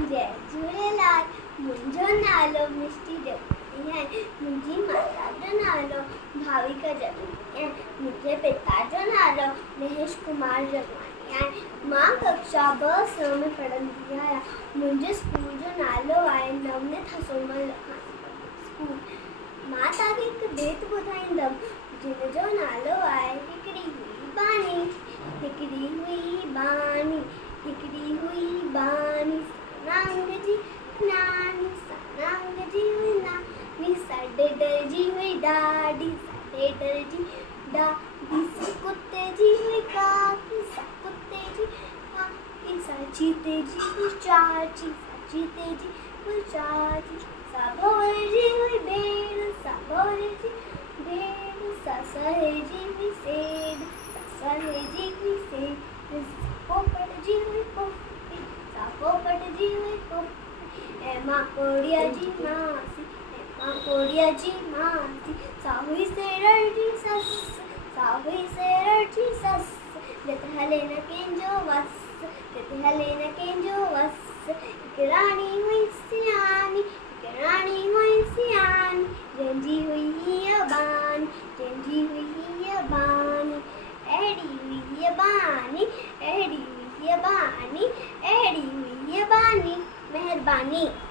जय झूलेलाल। मुंहिंजो नालो मिष्टी जगवानी आहे। मुंहिंजी माता जो नालो भाविका जगवानी आहे। मुंहिंजे पिता जो नालो महेश कुमार जगवानी आहे। मां कक्षा 2 में पढ़ंदी आहियां। मुंहिंजे स्कूल जो नालो आहे नवनीत हसोमल लखानी स्कूल। मां तव्हांखे हिकु बेत ॿुधाईंदमि जिन जो नालो आहे हिकिड़ी हुई बानी। हिकिड़ी हुई बानी, हिकिड़ी हुई बानी, सनांग जी नानी, सनांग जी हुई नानी, साडे दर्जी हुई ॾाढी, साडे दर्जी ॾाढी, सा कुत्ते जी हुई काकी, सा कुत्ते जी काकी, सा चीते जी हुई चाची, सा चीते जी हुई चाची, सा भौरे जी हुई भेड़, सा भौरे जी भेड़, सा सहेजी हुई सेठ, सा सहेजी हुई सेठ, सा पोपट जी हुई पोपटी, सा पोपट जी हुई पोपटी, मां कोड़िया जी मासी, मां कोड़िया जी मासी, सा हुई सेरड़ जी सस, सा हुई सेरड़ जी सस, जत हले न कंहिंजो वस, जत हले न कंहिंजो वस, हिकु राणी हुई सियानी, हिकु राणी हुई सियानी, जंहिंजी हुई हीअ बानी, जंहिंजी हुई हीअ बानी, अहिड़ी हुई हीअ बानी, अहिड़ी हुई हीअ बानी, अहिड़ी हुई हीअ बानी। महिरबानी।